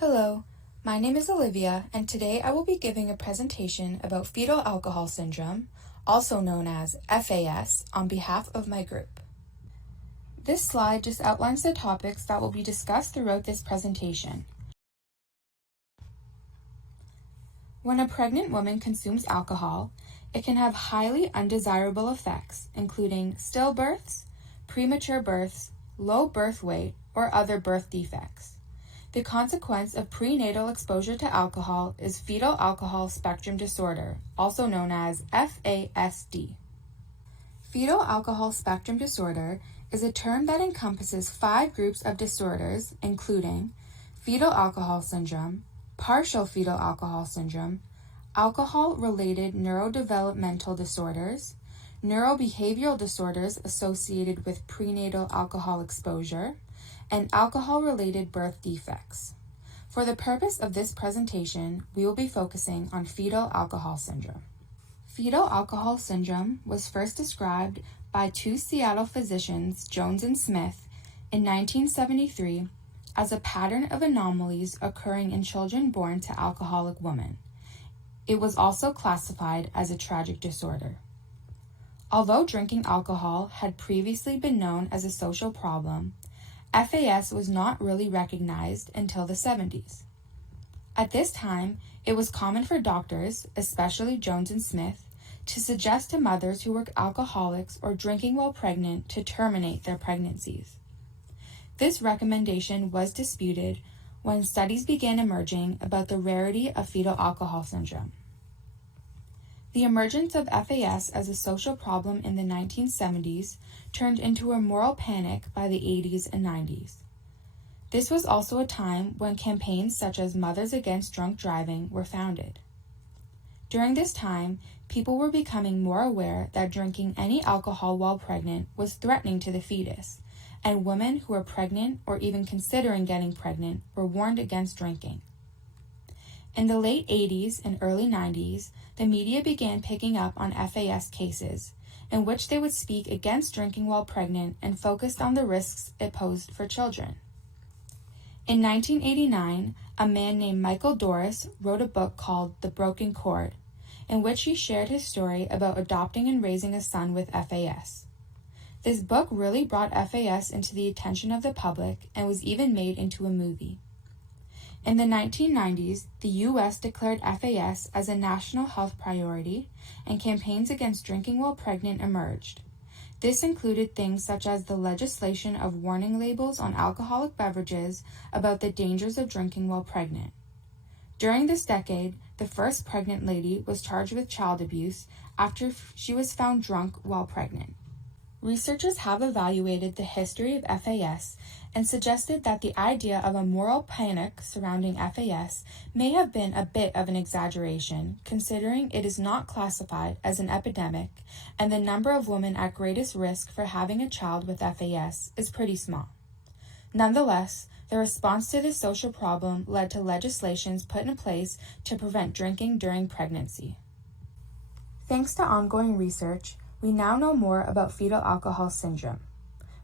Hello, my name is Olivia, and today I will be giving a presentation about fetal alcohol syndrome, also known as FAS, on behalf of my group. This slide just outlines the topics that will be discussed throughout this presentation. When a pregnant woman consumes alcohol, it can have highly undesirable effects, including stillbirths, premature births, low birth weight, or other birth defects. The consequence of prenatal exposure to alcohol is fetal alcohol spectrum disorder, also known as FASD. Fetal alcohol spectrum disorder is a term that encompasses 5 groups of disorders, including fetal alcohol syndrome, partial fetal alcohol syndrome, alcohol-related neurodevelopmental disorders, neurobehavioral disorders associated with prenatal alcohol exposure, and alcohol-related birth defects. For the purpose of this presentation, we will be focusing on fetal alcohol syndrome. Fetal alcohol syndrome was first described by 2 Seattle physicians, Jones and Smith, in 1973 as a pattern of anomalies occurring in children born to alcoholic women. It was also classified as a tragic disorder. Although drinking alcohol had previously been known as a social problem, FAS was not really recognized until the 70s. At this time, it was common for doctors, especially Jones and Smith, to suggest to mothers who were alcoholics or drinking while pregnant to terminate their pregnancies. This recommendation was disputed when studies began emerging about the rarity of fetal alcohol syndrome. The emergence of FAS as a social problem in the 1970s turned into a moral panic by the 80s and 90s. This was also a time when campaigns such as Mothers Against Drunk Driving were founded. During this time, people were becoming more aware that drinking any alcohol while pregnant was threatening to the fetus, and women who were pregnant or even considering getting pregnant were warned against drinking. In the late 80s and early 90s, the media began picking up on FAS cases, in which they would speak against drinking while pregnant and focused on the risks it posed for children. In 1989, a man named Michael Doris wrote a book called The Broken Cord, in which he shared his story about adopting and raising a son with FAS. This book really brought FAS into the attention of the public and was even made into a movie. In the 1990s, the U.S. declared FAS as a national health priority, and campaigns against drinking while pregnant emerged. This included things such as the legislation of warning labels on alcoholic beverages about the dangers of drinking while pregnant. During this decade, the first pregnant lady was charged with child abuse after she was found drunk while pregnant. Researchers have evaluated the history of FAS and suggested that the idea of a moral panic surrounding FAS may have been a bit of an exaggeration, considering it is not classified as an epidemic and the number of women at greatest risk for having a child with FAS is pretty small. Nonetheless, the response to this social problem led to legislations put in place to prevent drinking during pregnancy. Thanks to ongoing research, we now know more about fetal alcohol syndrome.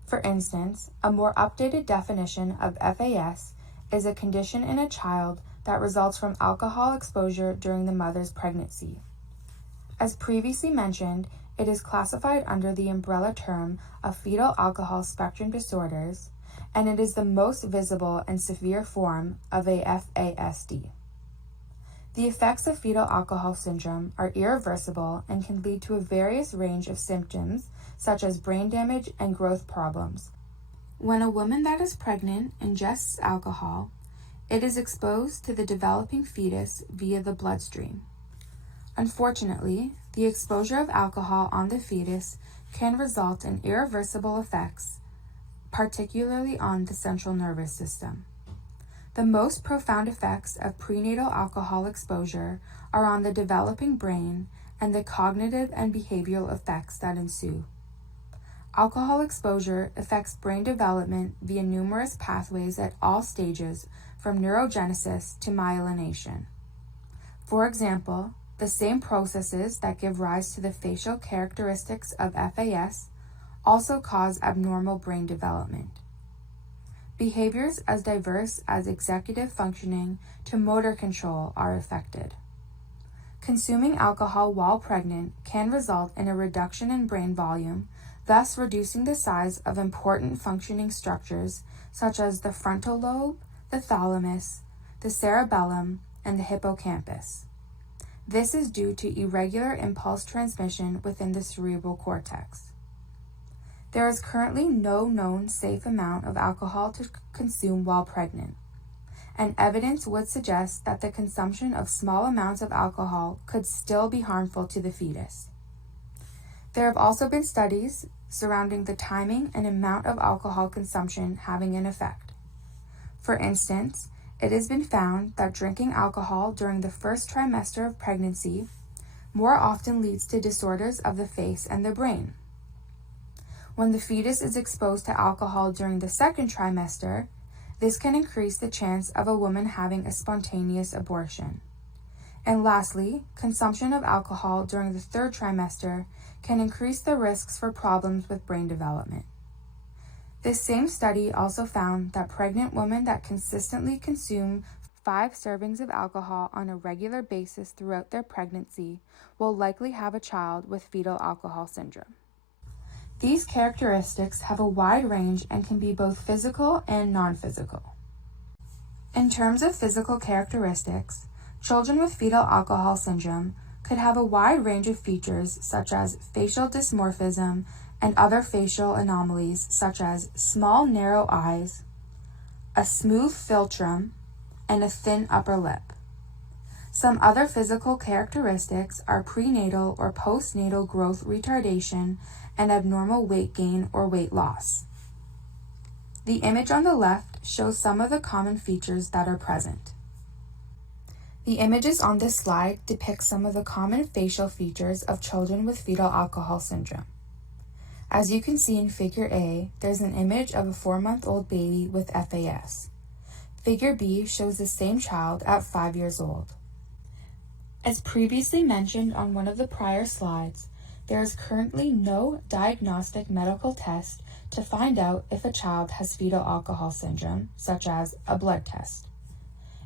For instance, a more updated definition of FAS is a condition in a child that results from alcohol exposure during the mother's pregnancy. As previously mentioned, it is classified under the umbrella term of fetal alcohol spectrum disorders, and it is the most visible and severe form of a FASD. The effects of fetal alcohol syndrome are irreversible and can lead to a various range of symptoms, such as brain damage and growth problems. When a woman that is pregnant ingests alcohol, it is exposed to the developing fetus via the bloodstream. Unfortunately, the exposure of alcohol on the fetus can result in irreversible effects, particularly on the central nervous system. The most profound effects of prenatal alcohol exposure are on the developing brain and the cognitive and behavioral effects that ensue. Alcohol exposure affects brain development via numerous pathways at all stages, from neurogenesis to myelination. For example, the same processes that give rise to the facial characteristics of FAS also cause abnormal brain development. Behaviors as diverse as executive functioning to motor control are affected. Consuming alcohol while pregnant can result in a reduction in brain volume, thus reducing the size of important functioning structures such as the frontal lobe, the thalamus, the cerebellum, and the hippocampus. This is due to irregular impulse transmission within the cerebral cortex. There is currently no known safe amount of alcohol to consume while pregnant, and evidence would suggest that the consumption of small amounts of alcohol could still be harmful to the fetus. There have also been studies surrounding the timing and amount of alcohol consumption having an effect. For instance, it has been found that drinking alcohol during the first trimester of pregnancy more often leads to disorders of the face and the brain. When the fetus is exposed to alcohol during the second trimester, this can increase the chance of a woman having a spontaneous abortion. And lastly, consumption of alcohol during the third trimester can increase the risks for problems with brain development. This same study also found that pregnant women that consistently consume 5 servings of alcohol on a regular basis throughout their pregnancy will likely have a child with fetal alcohol syndrome. These characteristics have a wide range and can be both physical and non-physical. In terms of physical characteristics, children with fetal alcohol syndrome could have a wide range of features such as facial dysmorphism and other facial anomalies such as small narrow eyes, a smooth philtrum, and a thin upper lip. Some other physical characteristics are prenatal or postnatal growth retardation and abnormal weight gain or weight loss. The image on the left shows some of the common features that are present. The images on this slide depict some of the common facial features of children with fetal alcohol syndrome. As you can see in Figure A, there's an image of a 4-month-old baby with FAS. Figure B shows the same child at 5 years old. As previously mentioned on one of the prior slides, there is currently no diagnostic medical test to find out if a child has fetal alcohol syndrome, such as a blood test.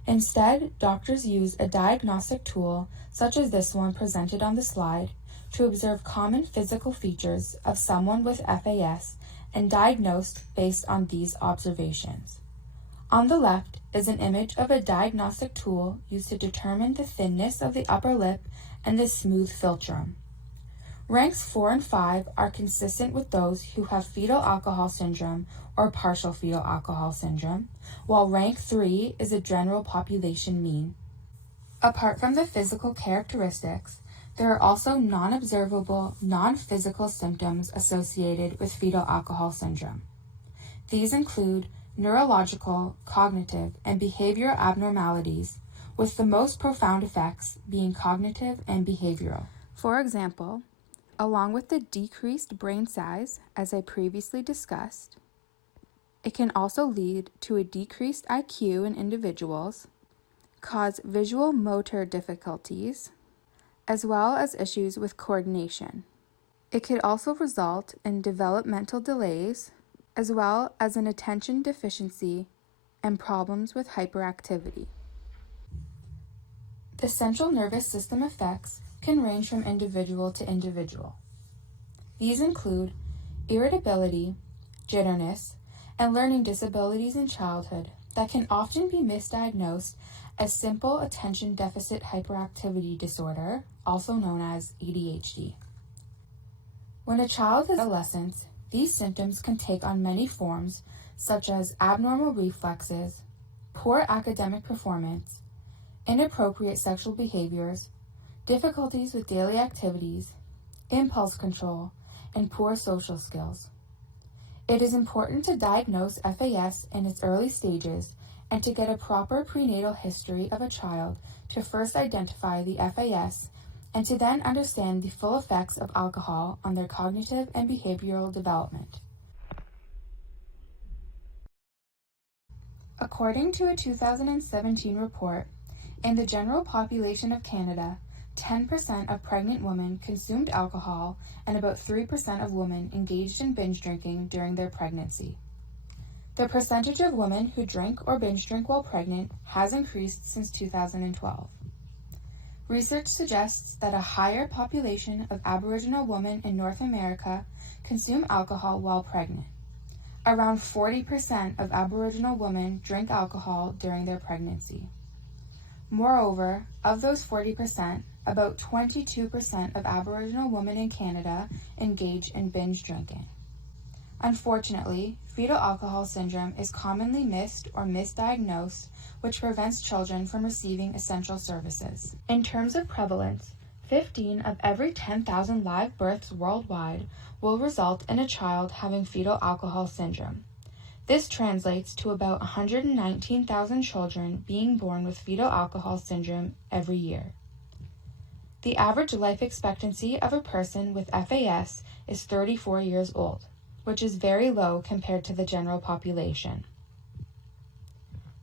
Instead, doctors use a diagnostic tool, such as this one presented on the slide, to observe common physical features of someone with FAS and diagnose based on these observations. On the left is an image of a diagnostic tool used to determine the thinness of the upper lip and the smooth philtrum. Ranks 4 and 5 are consistent with those who have fetal alcohol syndrome or partial fetal alcohol syndrome, while rank 3 is a general population mean. Apart from the physical characteristics, there are also non-observable, non-physical symptoms associated with fetal alcohol syndrome. These include neurological, cognitive, and behavioral abnormalities, with the most profound effects being cognitive and behavioral. For example, along with the decreased brain size, as I previously discussed, it can also lead to a decreased IQ in individuals, cause visual motor difficulties, as well as issues with coordination. It could also result in developmental delays, as well as an attention deficiency and problems with hyperactivity. The central nervous system effects can range from individual to individual. These include irritability, jitterness, and learning disabilities in childhood that can often be misdiagnosed as simple attention deficit hyperactivity disorder, also known as ADHD. When a child is adolescent, these symptoms can take on many forms, such as abnormal reflexes, poor academic performance, inappropriate sexual behaviors, difficulties with daily activities, impulse control, and poor social skills. It is important to diagnose FAS in its early stages and to get a proper prenatal history of a child to first identify the FAS and to then understand the full effects of alcohol on their cognitive and behavioral development. According to a 2017 report, in the general population of Canada, 10% of pregnant women consumed alcohol and about 3% of women engaged in binge drinking during their pregnancy. The percentage of women who drink or binge drink while pregnant has increased since 2012. Research suggests that a higher population of Aboriginal women in North America consume alcohol while pregnant. Around 40% of Aboriginal women drink alcohol during their pregnancy. Moreover, of those 40%, about 22% of Aboriginal women in Canada engage in binge drinking. Unfortunately, fetal alcohol syndrome is commonly missed or misdiagnosed, which prevents children from receiving essential services. In terms of prevalence, 15 of every 10,000 live births worldwide will result in a child having fetal alcohol syndrome. This translates to about 119,000 children being born with fetal alcohol syndrome every year. The average life expectancy of a person with FAS is 34 years old, which is very low compared to the general population.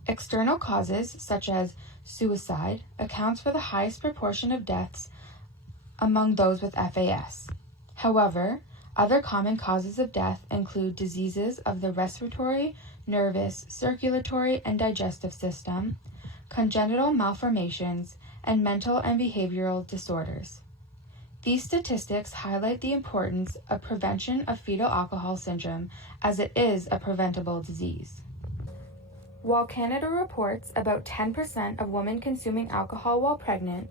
External causes, such as suicide, accounts for the highest proportion of deaths among those with FAS. However, other common causes of death include diseases of the respiratory, nervous, circulatory, and digestive system, congenital malformations, and mental and behavioral disorders. These statistics highlight the importance of prevention of fetal alcohol syndrome, as it is a preventable disease. While Canada reports about 10% of women consuming alcohol while pregnant,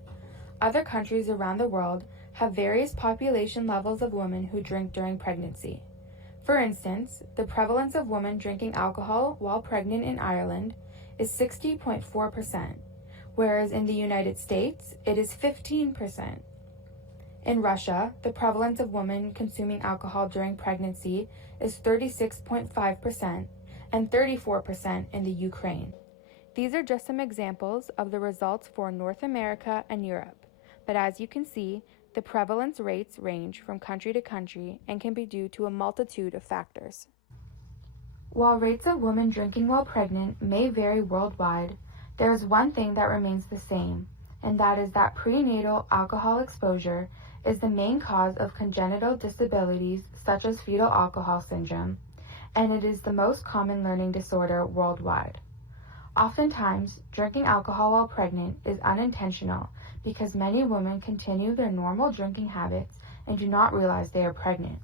other countries around the world have various population levels of women who drink during pregnancy. For instance, the prevalence of women drinking alcohol while pregnant in Ireland is 60.4%, whereas in the United States, it is 15%. In Russia, the prevalence of women consuming alcohol during pregnancy is 36.5%, and 34% in the Ukraine. These are just some examples of the results for North America and Europe, but as you can see, the prevalence rates range from country to country and can be due to a multitude of factors. While rates of women drinking while pregnant may vary worldwide, there is one thing that remains the same, and that is that prenatal alcohol exposure is the main cause of congenital disabilities such as fetal alcohol syndrome, and it is the most common learning disorder worldwide. Oftentimes, drinking alcohol while pregnant is unintentional because many women continue their normal drinking habits and do not realize they are pregnant.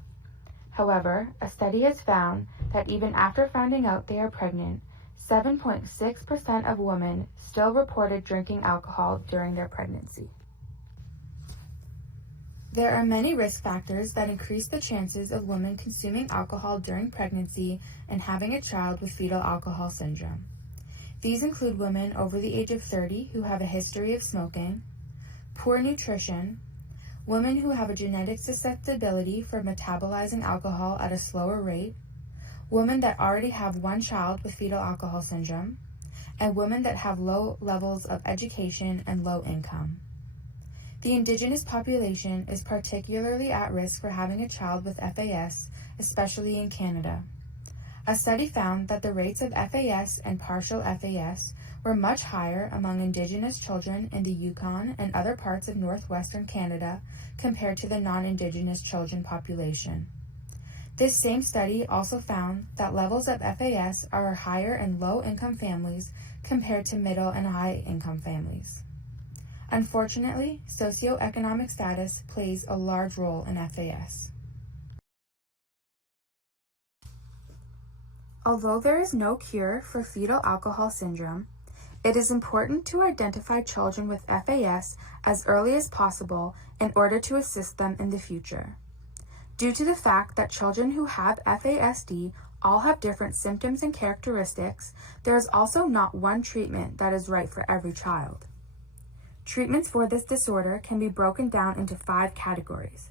However, a study has found that even after finding out they are pregnant, 7.6% of women still reported drinking alcohol during their pregnancy. There are many risk factors that increase the chances of women consuming alcohol during pregnancy and having a child with fetal alcohol syndrome. These include women over the age of 30 who have a history of smoking, poor nutrition, women who have a genetic susceptibility for metabolizing alcohol at a slower rate, women that already have one child with fetal alcohol syndrome, and women that have low levels of education and low income. The Indigenous population is particularly at risk for having a child with FAS, especially in Canada. A study found that the rates of FAS and partial FAS were much higher among Indigenous children in the Yukon and other parts of northwestern Canada compared to the non-Indigenous children population. This same study also found that levels of FAS are higher in low-income families compared to middle and high-income families. Unfortunately, socioeconomic status plays a large role in FAS. Although there is no cure for fetal alcohol syndrome, it is important to identify children with FAS as early as possible in order to assist them in the future. Due to the fact that children who have FASD all have different symptoms and characteristics, there is also not one treatment that is right for every child. Treatments for this disorder can be broken down into 5 categories: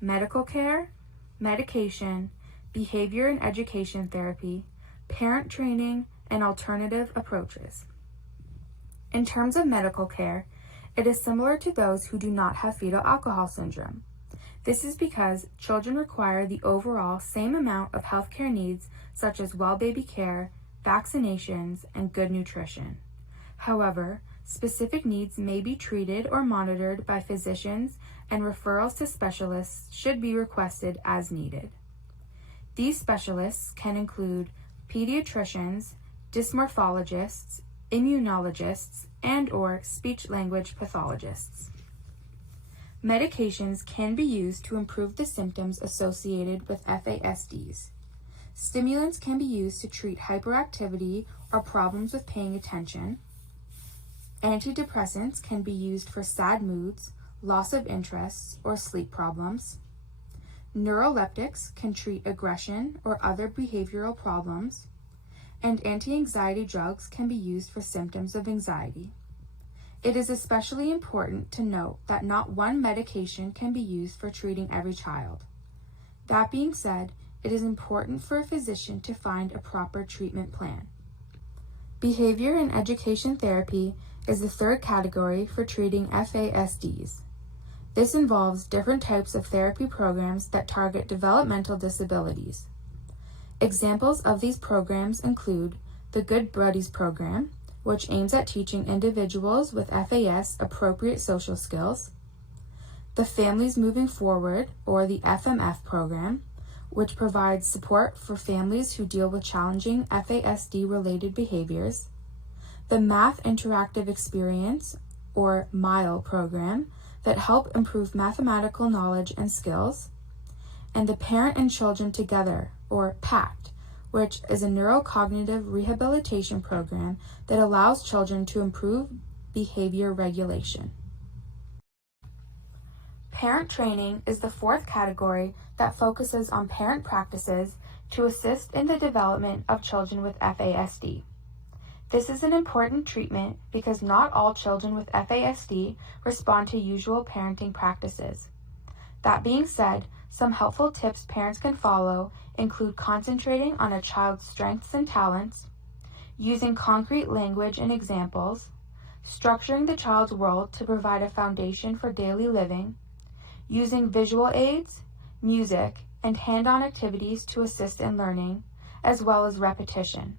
medical care, medication, behavior and education therapy, parent training, and alternative approaches. In terms of medical care, it is similar to those who do not have fetal alcohol syndrome. This is because children require the overall same amount of healthcare needs such as well baby care, vaccinations, and good nutrition. However, specific needs may be treated or monitored by physicians, and referrals to specialists should be requested as needed. These specialists can include pediatricians, dysmorphologists, immunologists, and/or speech-language pathologists. Medications can be used to improve the symptoms associated with FASDs. Stimulants can be used to treat hyperactivity or problems with paying attention. Antidepressants can be used for sad moods, loss of interest, or sleep problems. Neuroleptics can treat aggression or other behavioral problems. And anti-anxiety drugs can be used for symptoms of anxiety. It is especially important to note that not one medication can be used for treating every child. That being said, it is important for a physician to find a proper treatment plan. Behavior and education therapy is the third category for treating FASDs. This involves different types of therapy programs that target developmental disabilities. Examples of these programs include the Good Buddies program, which aims at teaching individuals with FAS appropriate social skills, the Families Moving Forward, or the FMF program, which provides support for families who deal with challenging FASD-related behaviors, the Math Interactive Experience, or MILE program, that help improve mathematical knowledge and skills, and the Parent and Children Together, or PACT, which is a neurocognitive rehabilitation program that allows children to improve behavior regulation. Parent training is the fourth category that focuses on parent practices to assist in the development of children with FASD. This is an important treatment because not all children with FASD respond to usual parenting practices. That being said, some helpful tips parents can follow include concentrating on a child's strengths and talents, using concrete language and examples, structuring the child's world to provide a foundation for daily living, using visual aids, music, and hand-on activities to assist in learning, as well as repetition.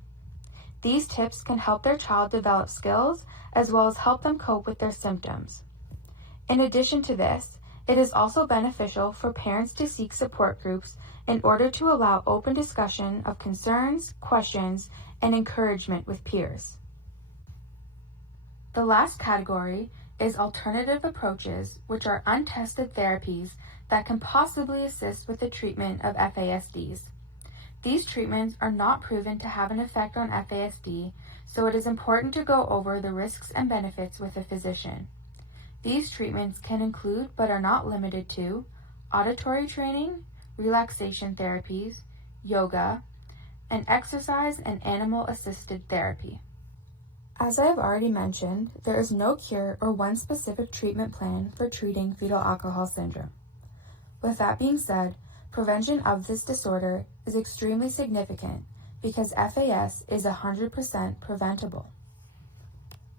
These tips can help their child develop skills as well as help them cope with their symptoms. In addition to this, it is also beneficial for parents to seek support groups in order to allow open discussion of concerns, questions, and encouragement with peers. The last category is alternative approaches, which are untested therapies that can possibly assist with the treatment of FASDs. These treatments are not proven to have an effect on FASD, so it is important to go over the risks and benefits with a physician. These treatments can include, but are not limited to, auditory training, relaxation therapies, yoga, and exercise and animal-assisted therapy. As I have already mentioned, there is no cure or one specific treatment plan for treating fetal alcohol syndrome. With that being said, prevention of this disorder is extremely significant because FAS is 100% preventable.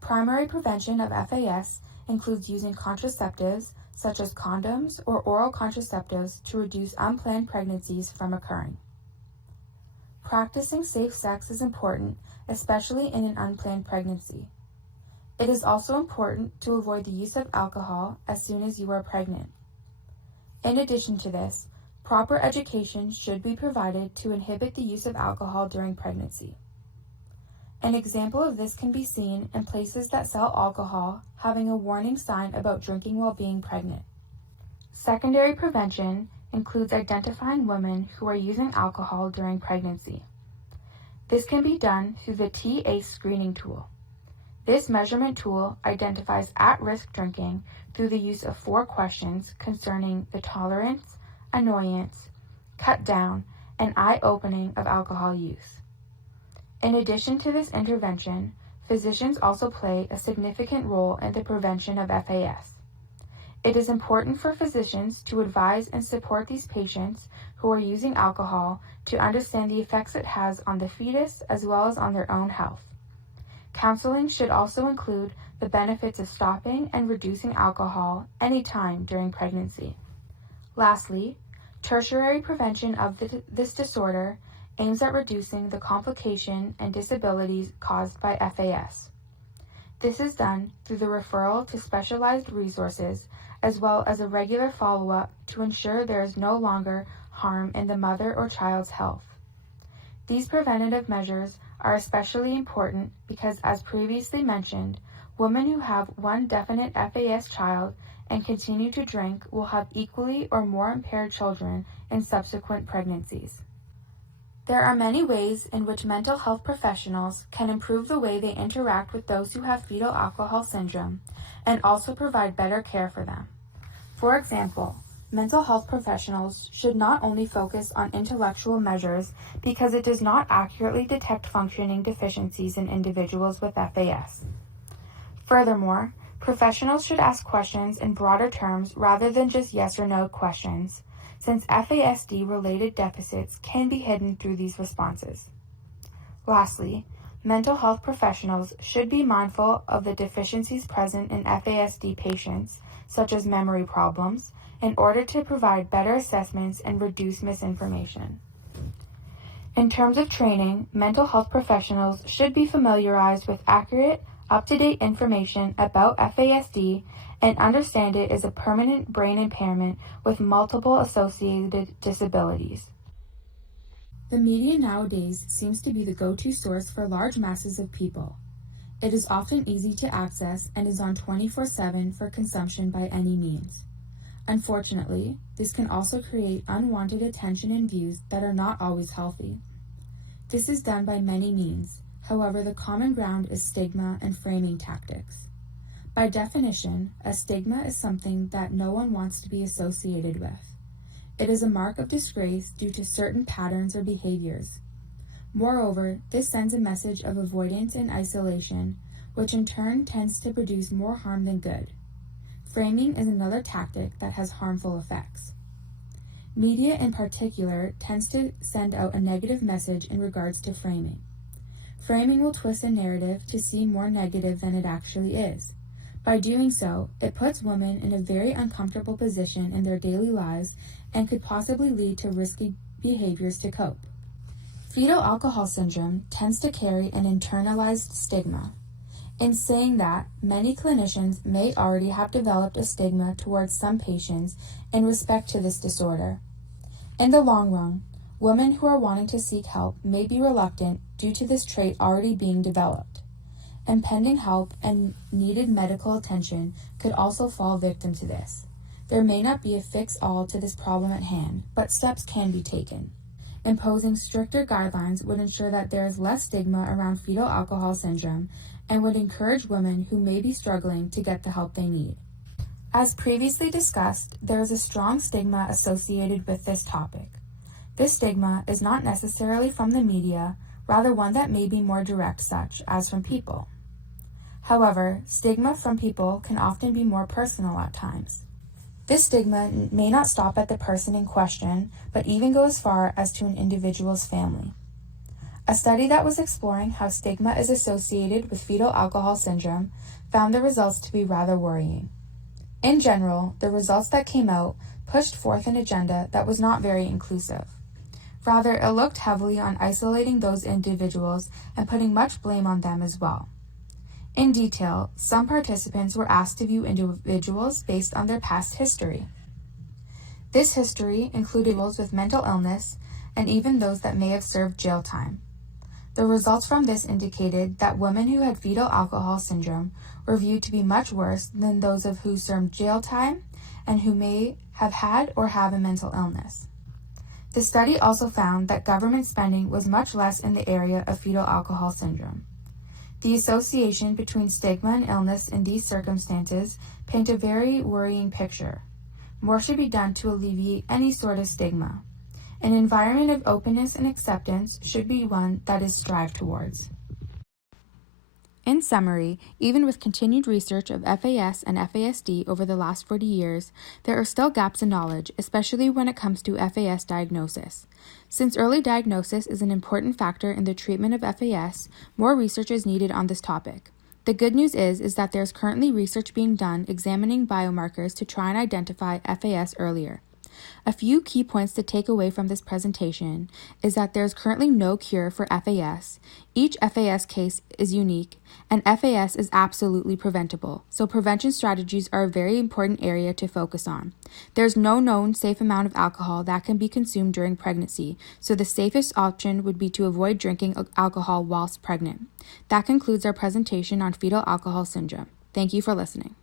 Primary prevention of FAS includes using contraceptives such as condoms or oral contraceptives to reduce unplanned pregnancies from occurring. Practicing safe sex is important, especially in an unplanned pregnancy. It is also important to avoid the use of alcohol as soon as you are pregnant. In addition to this, proper education should be provided to inhibit the use of alcohol during pregnancy. An example of this can be seen in places that sell alcohol having a warning sign about drinking while being pregnant. Secondary prevention includes identifying women who are using alcohol during pregnancy. This can be done through the TA screening tool. This measurement tool identifies at-risk drinking through the use of 4 questions concerning the tolerance, annoyance, cut down, and eye-opening of alcohol use. In addition to this intervention, physicians also play a significant role in the prevention of FAS. It is important for physicians to advise and support these patients who are using alcohol to understand the effects it has on the fetus as well as on their own health. Counseling should also include the benefits of stopping and reducing alcohol anytime during pregnancy. Lastly, tertiary prevention of this disorder aims at reducing the complication and disabilities caused by FAS. This is done through the referral to specialized resources as well as a regular follow-up to ensure there is no longer harm in the mother or child's health. These preventative measures are especially important because, as previously mentioned, women who have one definite FAS child and continue to drink will have equally or more impaired children in subsequent pregnancies. There are many ways in which mental health professionals can improve the way they interact with those who have fetal alcohol syndrome and also provide better care for them. For example, mental health professionals should not only focus on intellectual measures because it does not accurately detect functioning deficiencies in individuals with FAS. Furthermore, professionals should ask questions in broader terms rather than just yes or no questions, since FASD-related deficits can be hidden through these responses. Lastly, mental health professionals should be mindful of the deficiencies present in FASD patients, such as memory problems, in order to provide better assessments and reduce misinformation. In terms of training, mental health professionals should be familiarized with accurate, up-to-date information about FASD and understand it is a permanent brain impairment with multiple associated disabilities. The media nowadays seems to be the go-to source for large masses of people. It is often easy to access and is on 24/7 for consumption by any means. Unfortunately, this can also create unwanted attention and views that are not always healthy. This is done by many means. However, the common ground is stigma and framing tactics. By definition, a stigma is something that no one wants to be associated with. It is a mark of disgrace due to certain patterns or behaviors. Moreover, this sends a message of avoidance and isolation, which in turn tends to produce more harm than good. Framing is another tactic that has harmful effects. Media in particular tends to send out a negative message in regards to framing. Framing will twist a narrative to seem more negative than it actually is. By doing so, it puts women in a very uncomfortable position in their daily lives and could possibly lead to risky behaviors to cope. Fetal alcohol syndrome tends to carry an internalized stigma. In saying that, many clinicians may already have developed a stigma towards some patients in respect to this disorder. In the long run, women who are wanting to seek help may be reluctant due to this trait already being developed. Impending help and needed medical attention could also fall victim to this. There may not be a fix-all to this problem at hand, but steps can be taken. Imposing stricter guidelines would ensure that there is less stigma around fetal alcohol syndrome and would encourage women who may be struggling to get the help they need. As previously discussed, there is a strong stigma associated with this topic. This stigma is not necessarily from the media, rather one that may be more direct, such as from people. However, stigma from people can often be more personal at times. This stigma may not stop at the person in question, but even go as far as to an individual's family. A study that was exploring how stigma is associated with fetal alcohol syndrome found the results to be rather worrying. In general, the results that came out pushed forth an agenda that was not very inclusive. Rather, it looked heavily on isolating those individuals and putting much blame on them as well. In detail, some participants were asked to view individuals based on their past history. This history included those with mental illness and even those that may have served jail time. The results from this indicated that women who had fetal alcohol syndrome were viewed to be much worse than those of who served jail time and who may have had or have a mental illness. The study also found that government spending was much less in the area of fetal alcohol syndrome. The association between stigma and illness in these circumstances paint a very worrying picture. More should be done to alleviate any sort of stigma. An environment of openness and acceptance should be one that is strived towards. In summary, even with continued research of FAS and FASD over the last 40 years, there are still gaps in knowledge, especially when it comes to FAS diagnosis. Since early diagnosis is an important factor in the treatment of FAS, more research is needed on this topic. The good news is that there's currently research being done examining biomarkers to try and identify FAS earlier. A few key points to take away from this presentation is that there is currently no cure for FAS. Each FAS case is unique, and FAS is absolutely preventable, so prevention strategies are a very important area to focus on. There's no known safe amount of alcohol that can be consumed during pregnancy, so the safest option would be to avoid drinking alcohol whilst pregnant. That concludes our presentation on fetal alcohol syndrome. Thank you for listening.